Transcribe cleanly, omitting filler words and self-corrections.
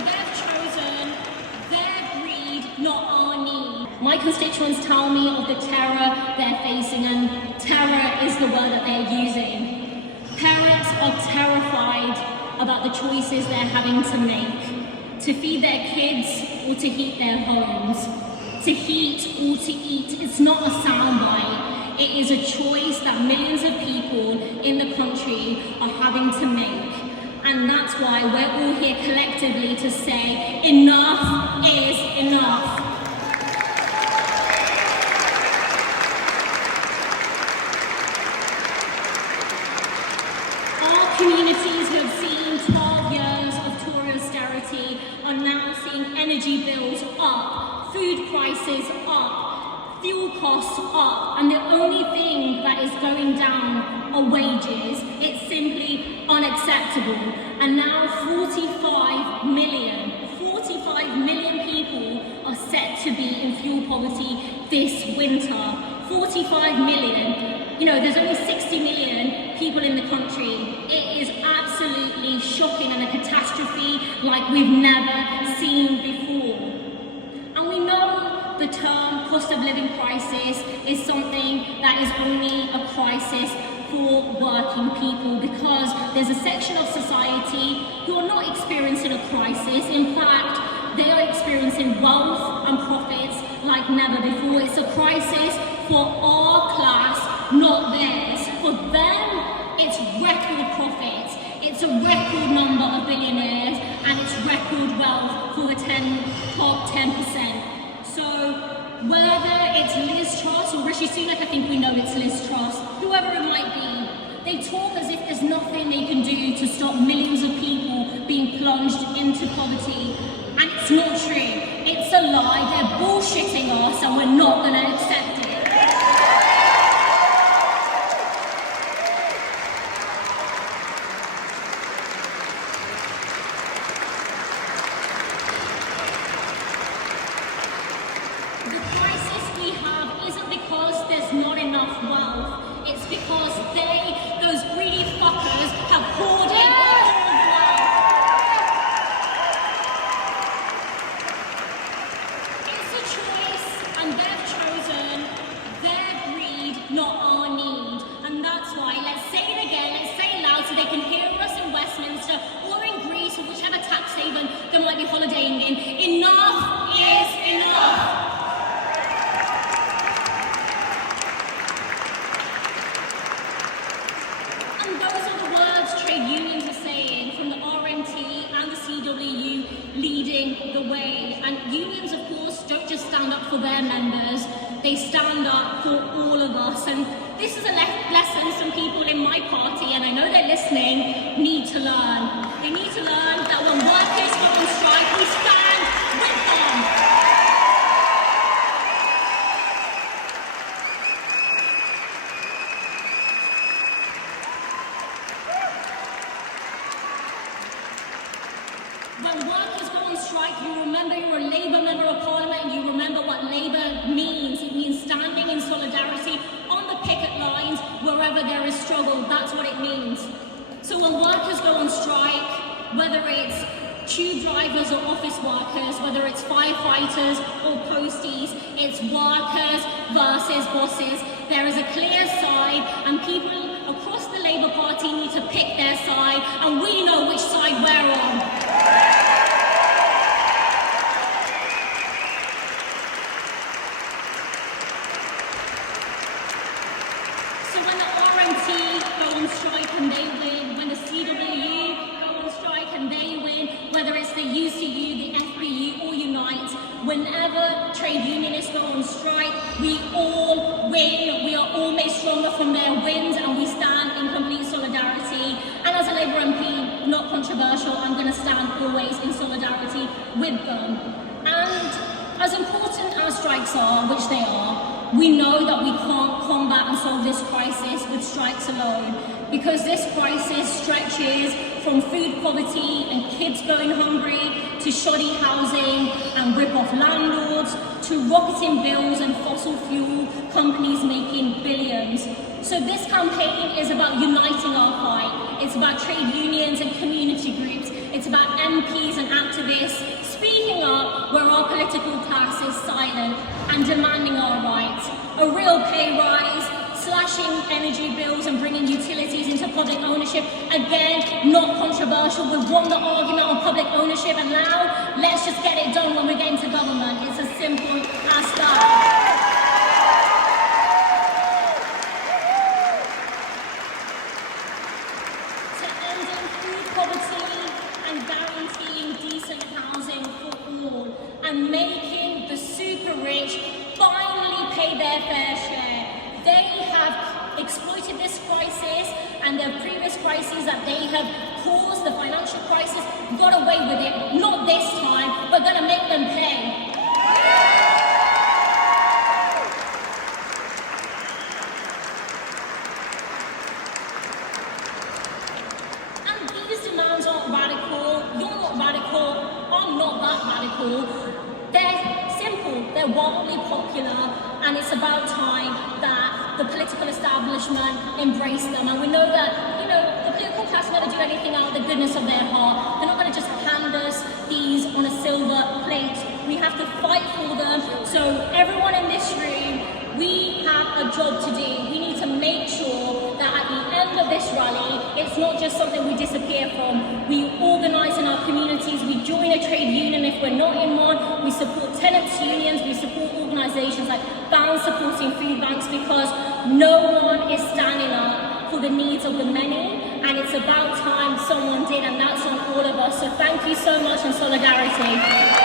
and they've chosen their greed, not our need. My constituents tell me of the terror they're facing, and terror is the word that they're using. Parents are terrified about the choices they're having to make, to feed their kids or to heat their homes, to heat or to eat. It's not a soundbite. It is a choice that millions of people in the country are having to make. And that's why we're all here collectively to say enough is enough. Our communities who have seen 12 years of Tory austerity are now seeing energy bills up, food prices up, fuel costs up, and the only thing that is going down are wages. It's simply unacceptable. And now 45 million people are set to be in fuel poverty this winter. 45 million. You know, there's only 60 million people in the country. It is absolutely shocking and a catastrophe like we've never seen before. And we know the term cost of living crisis is something that is only a crisis for working people, because there's a section of society who are not experiencing a crisis. In fact, they are experiencing wealth and profits like never before. It's a crisis for our class, not theirs. For them, it's record profits, it's a record number of billionaires, and it's record wealth for the top 10%. So whether it's Liz Truss or Rishi Sunak, I think we know it's Liz Truss, whoever it might be, they talk as if there's nothing they can do to stop millions of people being plunged into poverty. And it's not true. It's a lie. They're bullshitting us, and we're not going to accept it. The crisis we have isn't because there's not enough wealth. It's because those greedy fuckers, have hoarded all the wealth. It's a choice, and they've chosen their greed, not our need. And that's why, let's say it again, let's say it loud so they can hear us in Westminster or in Greece or whichever tax haven they might be holidaying in. Enough is enough. Those are the words trade unions are saying, from the RMT and the CWU leading the way. And unions, of course, don't just stand up for their members, they stand up for all of us. And this is a lesson some people in my party, and I know they're listening, need to learn. They need to learn that when workers go on strike, we stand with them. When workers go on strike, you remember you're a Labour member of Parliament, and you remember what Labour means. It means standing in solidarity on the picket lines wherever there is struggle. That's what it means. So when workers go on strike, whether it's tube drivers or office workers, whether it's firefighters or posties, it's workers versus bosses. There is a clear side, and people across the Labour Party need to pick their side, and we know which side we're on. So when the RMT go on strike and they win, when the CWU go on strike and they win, whether it's the UCU, the FBU, or Unite, whenever trade unionists go on strike, we all win. We are all made stronger from their wins, and we stand in complete solidarity. And as a Labour MP, not controversial, I'm going to stand always in solidarity with them. And as important as strikes are, which they are, we know that we can't combat and solve this crisis with strikes alone, because this crisis stretches from food poverty and kids going hungry to shoddy housing and rip-off landlords to rocketing bills and fossil fuel companies making billions. So this campaign is about uniting our fight. It's about trade unions and community groups. It's about MPs and activists political class is silent and demanding our rights. A real pay rise, slashing energy bills and bringing utilities into public ownership. Again, not controversial. We've won the argument on public ownership, and now let's just get it done when we get into government. It's as simple as that. To ending food poverty and guaranteeing decent housing for all, and making the super rich finally pay their fair share. They have exploited this crisis and their previous crises that they have caused, the financial crisis, got away with it. Not this time. We're going to make them pay. And these demands aren't radical. You're not radical. I'm not that radical. They're simple. They're wildly popular. And it's about time that the political establishment embrace them. And we know that, the political class never do anything out of the goodness of their heart. They're not going to just hand us these on a silver plate. We have to fight for them. So everyone in this room, we have a job to do. We need to make sure that at the end of this rally, it's not just something we disappear from. We organise in our communities, we join a trade union if we're not in one, we support tenants' unions, we support organisations like Bound supporting food banks, because no one is standing up for the needs of the many, and it's about time someone did, and that's on all of us. So thank you so much in solidarity.